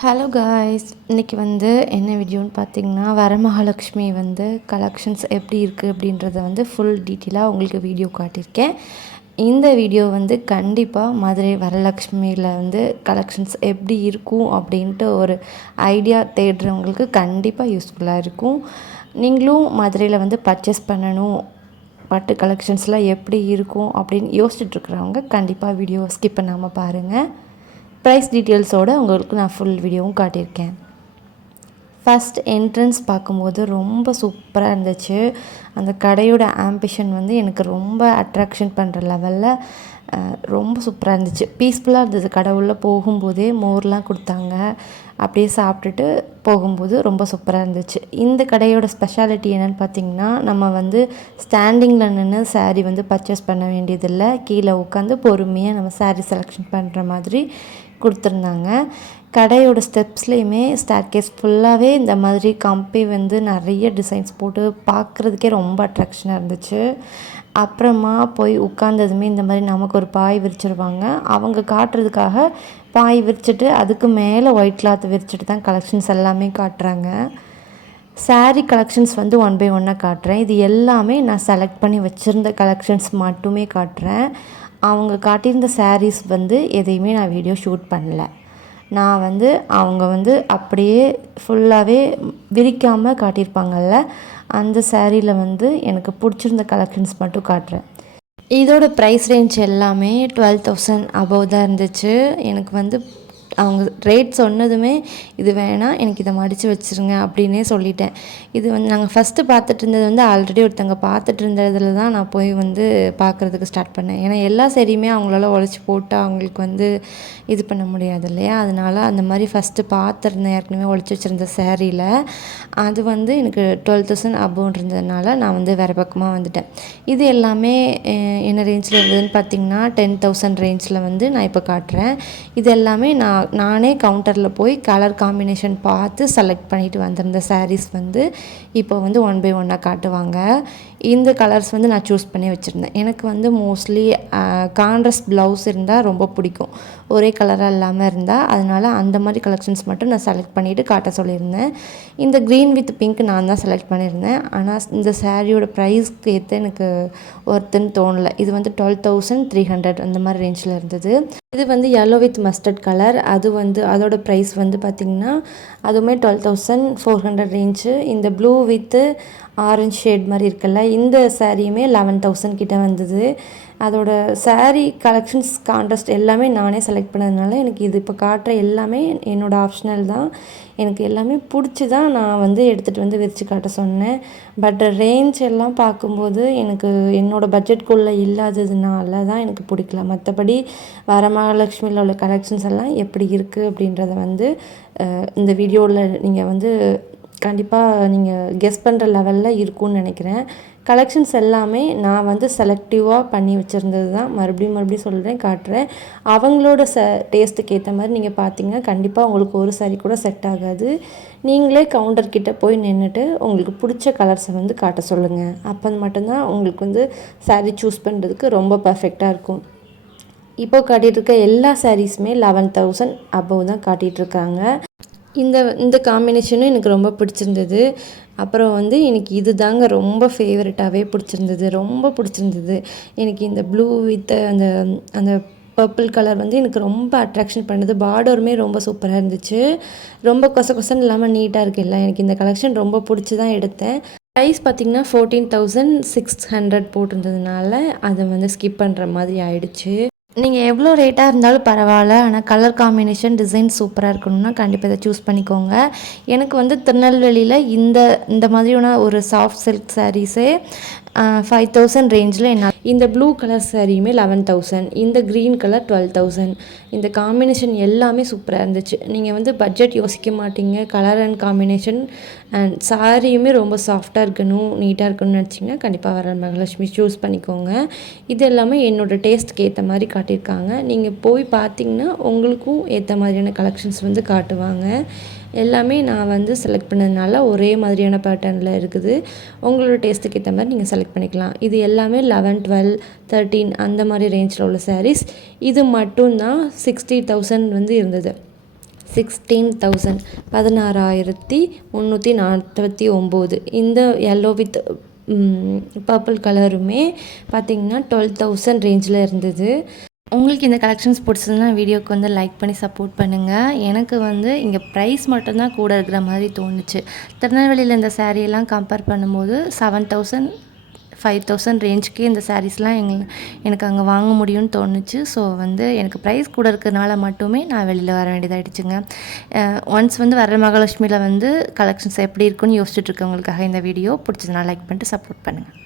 Hello guys, இன்றைக்கி என்ன வீடியோன்னு பார்த்தீங்கன்னா, வரமகாலட்சுமி கலெக்ஷன்ஸ் எப்படி இருக்குது அப்படின்றத ஃபுல் டீட்டெயிலாக உங்களுக்கு வீடியோ காட்டியிருக்கேன். இந்த வீடியோ கண்டிப்பாக மதுரை வரலட்சுமியில் கலெக்ஷன்ஸ் எப்படி இருக்கும் அப்படின்ட்டு ஒரு ஐடியா தேடுறவங்களுக்கு கண்டிப்பாக யூஸ்ஃபுல்லாக இருக்கும். நீங்களும் மதுரையில் பர்ச்சேஸ் பண்ணணும், பட்டு கலெக்ஷன்ஸ்லாம் எப்படி இருக்கும் அப்படின்னு யோசிச்சுட்ருக்குறவங்க கண்டிப்பாக வீடியோ ஸ்கிப் பண்ணாமல் பாருங்கள். ப்ரைஸ் டீட்டெயில்ஸோடு உங்களுக்கு நான் ஃபுல் வீடியோவும் காட்டியிருக்கேன். ஃபஸ்ட் என்ட்ரன்ஸ் பார்க்கும்போது ரொம்ப சூப்பராக இருந்துச்சு. அந்த கடையோட ஆம்பிஷன் எனக்கு ரொம்ப அட்ராக்ஷன் பண்ணுற லெவலில் ரொம்ப சூப்பராக இருந்துச்சு. பீஸ்ஃபுல்லாக இருந்தது. கடை உள்ளே போகும்போதே மோர்லாம் கொடுத்தாங்க. அப்படியே சாப்பிட்டுட்டு போகும்போது ரொம்ப சூப்பராக இருந்துச்சு. இந்த கடையோட ஸ்பெஷாலிட்டி என்னென்னு பார்த்திங்கன்னா, நம்ம ஸ்டாண்டிங்கில் நின்று சாரீ பர்ச்சேஸ் பண்ண வேண்டியதில்லை. கீழே உட்காந்து பொறுமையாக நம்ம சாரீ செலெக்ஷன் பண்ணுற மாதிரி கொடுத்துருந்தாங்க. கடையோட ஸ்டெப்ஸ்லேயுமே ஸ்டேர்கேஸ் ஃபுல்லாகவே இந்த மாதிரி கம்பி நிறைய டிசைன்ஸ் போட்டு பார்க்குறதுக்கே ரொம்ப அட்ராக்ஷனாக இருந்துச்சு. அப்புறமா போய் உட்காந்ததுமே இந்த மாதிரி நமக்கு ஒரு பாய் விரிச்சிருவாங்க. அவங்க காட்டுறதுக்காக பாய் விரிச்சிட்டு அதுக்கு மேலே ஒயிட் கிளாத் விரிச்சிட்டு தான் கலெக்ஷன்ஸ் எல்லாமே காட்டுறாங்க. சாரீ கலெக்ஷன்ஸ் ஒன் பை ஒன்னாக காட்டுறேன். இது எல்லாமே நான் செலக்ட் பண்ணி வச்சுருந்த கலெக்ஷன்ஸ் மட்டுமே காட்டுறேன். அவங்க காட்டியிருந்த சாரீஸ் எதையுமே நான் வீடியோ ஷூட் பண்ணல. நான் அவங்க அப்படியே ஃபுல்லாகவே விரிக்காமல் காட்டியிருப்பாங்கல்ல, அந்த சாரியில் எனக்கு பிடிச்சிருந்த கலெக்ஷன்ஸ் மட்டும் காட்டுறேன். இதோட ப்ரைஸ் ரேஞ்ச் எல்லாமே 12,000 அபவ் தான் இருந்துச்சு. எனக்கு அவங்க ரேட் சொன்னதுமே இது வேணாம், எனக்கு இதை மடித்து வச்சுருங்க அப்படின்னே சொல்லிட்டேன். இது நாங்கள் ஃபஸ்ட்டு பார்த்துட்டு இருந்தது ஆல்ரெடி ஒருத்தங்க பார்த்துட்டு இருந்ததில் தான் நான் போய் பார்க்குறதுக்கு ஸ்டார்ட் பண்ணேன். ஏன்னா எல்லா சரியுமே அவங்களால உழைச்சி போட்டு அவங்களுக்கு இது பண்ண முடியாது இல்லையா. அதனால் அந்த மாதிரி ஃபஸ்ட்டு பார்த்துருந்தேன். ஏற்கனவே உழைச்சி வச்சுருந்த சேரீயில் அது எனக்கு 12,000 அபவ் இருந்ததுனால நான் வேறு பக்கமாக வந்துட்டேன். இது எல்லாமே என்ன ரேஞ்சில் இருந்ததுன்னு பார்த்திங்கன்னா 10,000 ரேஞ்சில் நான் இப்போ காட்டுறேன். இது எல்லாமே நானே கவுண்டரில் போய் கலர் காம்பினேஷன் பார்த்து செலக்ட் பண்ணிவிட்டு வந்திருந்த சாரீஸ் இப்போ ஒன் பை ஒன்னாக காட்டுவாங்க. இந்த கலர்ஸ் நான் சூஸ் பண்ணி வச்சுருந்தேன். எனக்கு மோஸ்ட்லி கான்ட்ராஸ்ட் ப்ளவுஸ் இருந்தால் ரொம்ப பிடிக்கும், ஒரே கலராக இல்லாமல் இருந்தால். அதனால் அந்த மாதிரி கலெக்ஷன்ஸ் மட்டும் நான் செலக்ட் பண்ணிவிட்டு காட்ட சொல்லியிருந்தேன். இந்த க்ரீன் வித் பிங்க் நான் தான் செலக்ட் பண்ணியிருந்தேன். ஆனால் இந்த சாரியோட ப்ரைஸ்க்கு ஏற்ற எனக்கு ஒர்த்துன்னு தோணலை. இது 12,300 அந்த மாதிரி ரேஞ்சில் இருந்தது. இது yellow வித் மஸ்டர்ட் கலர். அது அதோட ப்ரைஸ் பார்த்திங்கன்னா அதுவுமே 12,400 ரேஞ்சு. இந்த ப்ளூ வித்து ஆரஞ்ச் ஷேட் மாதிரி இருக்குல்ல, இந்த சாரியுமே 11,000 கிட்ட வந்தது. அதோட சாரீ கலெக்ஷன்ஸ் கான்ட்ராஸ்ட் எல்லாமே நானே செலக்ட் பண்ணதுனால எனக்கு இது இப்போ காட்டுற எல்லாமே என்னோடய ஆப்ஷனல் தான். எனக்கு எல்லாமே பிடிச்சி தான் நான் எடுத்துகிட்டு விரித்து காட்ட சொன்னேன். பட் ரேஞ்ச் எல்லாம் பார்க்கும்போது எனக்கு என்னோடய பட்ஜெட்குள்ளே இல்லாததுனால தான் எனக்கு பிடிக்கல. மற்றபடி வரமகாலட்சுமியில் உள்ள கலெக்ஷன்ஸ் எல்லாம் எப்படி இருக்குது அப்படின்றத இந்த வீடியோவில் நீங்கள் கண்டிப்பாக நீங்கள் கெஸ் பண்ணுற லெவலில் இருக்கும்னு நினைக்கிறேன். கலெக்ஷன்ஸ் எல்லாமே நான் செலக்டிவாக பண்ணி வச்சுருந்தது தான். மறுபடியும் சொல்கிறேன், காட்டுறேன். அவங்களோட டேஸ்ட்டுக்கு ஏற்ற மாதிரி நீங்கள் பார்த்தீங்கன்னா கண்டிப்பாக உங்களுக்கு ஒரு சாரீ கூட செட் ஆகாது. நீங்களே கவுண்டர்கிட்ட போய் நின்றுட்டு உங்களுக்கு பிடிச்ச கலர்ஸை காட்ட சொல்லுங்கள். அப்போ மட்டும்தான் உங்களுக்கு சாரீ சூஸ் பண்ணுறதுக்கு ரொம்ப பர்ஃபெக்டாக இருக்கும். இப்போ காட்டிகிட்ருக்க எல்லா சாரீஸுமே 11,000 அபவ் தான் காட்டிகிட்ருக்காங்க. இந்த காம்பினேஷனும் எனக்கு ரொம்ப பிடிச்சிருந்தது. அப்புறம் எனக்கு இது தாங்க ரொம்ப ஃபேவரட்டாகவே பிடிச்சிருந்தது. எனக்கு இந்த ப்ளூ வித் அந்த அந்த பர்பிள் கலர் எனக்கு ரொம்ப அட்ராக்ஷன் பண்ணுது. பார்டருமே ரொம்ப சூப்பராக இருந்துச்சு. ரொம்ப கொசன்னு இல்லாமல் நீட்டாக இருக்குல்ல. எனக்கு இந்த கலெக்ஷன் ரொம்ப பிடிச்சி தான் எடுத்தேன். ப்ரைஸ் பார்த்திங்கன்னா 14,600 போட்டிருந்ததுனால அதை ஸ்கிப் பண்ணுற மாதிரி ஆயிடுச்சு. நீங்கள் எவ்வளோ ரேட்டாக இருந்தாலும் பரவாயில்ல, ஆனால் கலர் காம்பினேஷன் டிசைன் சூப்பராக இருக்கணும்னா கண்டிப்பாக இதை சூஸ் பண்ணிக்கோங்க. எனக்கு திருநெல்வேலியில் இந்த மாதிரியான ஒரு சாஃப்ட் சில்க் சாரீஸே 5,000 ரேஞ்சில் இந்த ப்ளூ கலர் சாரியுமே 11,000, இந்த க்ரீன் கலர் 12,000. இந்த காம்பினேஷன் எல்லாமே சூப்பராக இருந்துச்சு. நீங்கள் பட்ஜெட் யோசிக்க மாட்டீங்க. கலர் அண்ட் காம்பினேஷன் அண்ட் சாரியுமே ரொம்ப சாஃப்டாக இருக்கணும், நீட்டாக இருக்கணும்னு நினச்சிங்கன்னா கண்டிப்பாக வரமகாலட்சுமி சூஸ் பண்ணிக்கோங்க. இது எல்லாமே என்னோடய டேஸ்ட்டுக்கு ஏற்ற மாதிரி காட்டியிருக்காங்க. நீங்கள் போய் பார்த்தீங்கன்னா உங்களுக்கும் ஏற்ற மாதிரியான கலெக்ஷன்ஸ் காட்டுவாங்க. எல்லாமே நான் செலக்ட் பண்ணதுனால ஒரே மாதிரியான பேட்டர்னில் இருக்குது. உங்களோட டேஸ்ட்டுக்கு ஏற்ற மாதிரி நீங்கள் செலக்ட் பண்ணிக்கலாம். இது எல்லாமே 11, 12, 13 அந்த மாதிரி ரேஞ்சில் உள்ள சாரீஸ். இது மட்டும்தான் 60,000 இருந்தது. 16,000 16,349. இந்த எல்லோ வித் பர்பிள் கலருமே பார்த்திங்கன்னா 12,000 ரேஞ்சில் இருந்தது. உங்களுக்கு இந்த கலெக்ஷன்ஸ் பிடிச்சதுன்னா வீடியோக்கு வந்து லைக் பண்ணி சப்போர்ட் பண்ணுங்கள். எனக்கு வந்து இங்கே ப்ரைஸ் மட்டும்தான் கூட இருக்கிற மாதிரி தோணுச்சு. திருநெல்வேலியில் இந்த சாரீலாம் கம்பேர் பண்ணும்போது 7,000 5,000 ரேஞ்சுக்கே இந்த சாரீஸ்லாம் எனக்கு அங்கே வாங்க முடியும்னு தோணுச்சு. ஸோ வந்து எனக்கு ப்ரைஸ் கூட இருக்கிறதுனால மட்டுமே நான் வெளியில் வர வேண்டியதாகிடுச்சுங்க. ஒன்ஸ் வந்து வர மகாலட்சுமியில் வந்து கலெக்ஷன்ஸ் எப்படி இருக்குன்னு யோசிச்சுட்ருக்கவங்களுக்காக இந்த வீடியோ பிடிச்சதுனால லைக் பண்ணிட்டு சப்போர்ட் பண்ணுங்கள்.